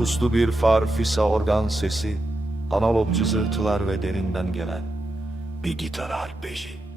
puslu bir farfisa organ sesi, analog cızırtılar ve derinden gelen bir gitar arpeji.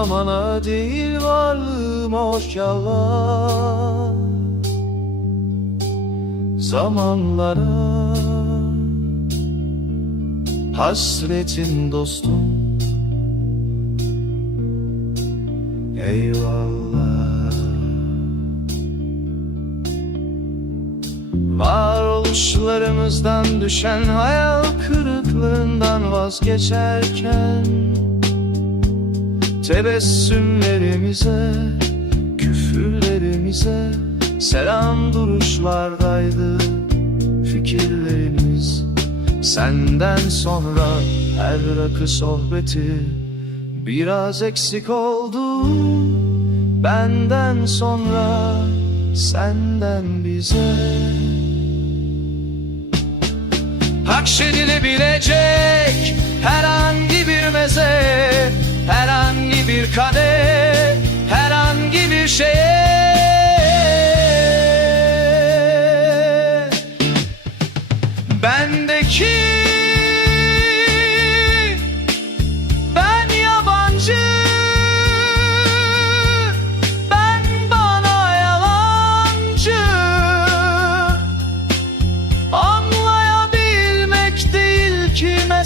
Zamana değil varlığıma hoş yalvar. Zamanlara Hasretin dostum. Eyvallah. Varoluşlarımızdan düşen hayal kırıklığından vazgeçerken Tebessümlerimize, küfürlerimize Selam duruşlardaydı fikirlerimiz. Senden sonra her rakı sohbeti Biraz eksik oldu. Benden sonra senden bize. Hakşedilebilecek herhangi bir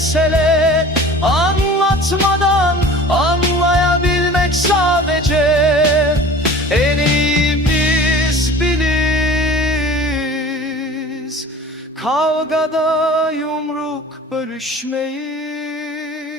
mesele Anlatmadan anlayabilmek sadece En biliriz. Kavgada yumruk bölüşmeyi